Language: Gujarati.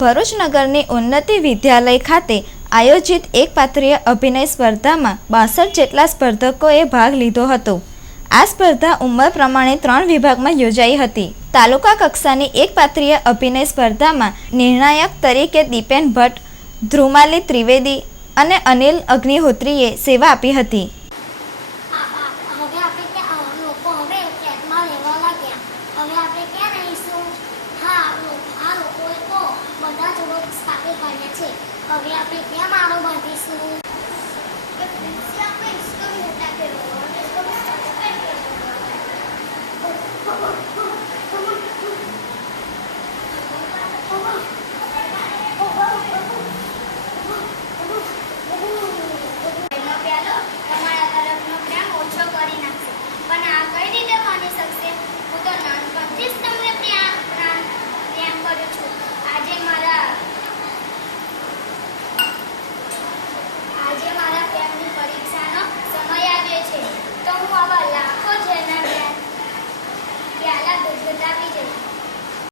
ભરૂચ નગરની ઉન્નતિ વિદ્યાલય ખાતે આયોજિત એકપાત્રીય અભિનય સ્પર્ધામાં બાસઠ જેટલા સ્પર્ધકોએ ભાગ લીધો હતો. આ સ્પર્ધા ઉંમર પ્રમાણે ત્રણ વિભાગમાં યોજાઈ હતી. તાલુકા કક્ષાની એકપાત્રીય અભિનય સ્પર્ધામાં નિર્ણાયક તરીકે દીપેન ભટ્ટ, ધ્રુમાલી ત્રિવેદી અને અનિલ અગ્નિહોત્રીએ સેવા આપી હતી. હવે આપણે ક્યાં રહીશું? હવે આપણે ક્યાં માળો બાંધીશું? જતા આવી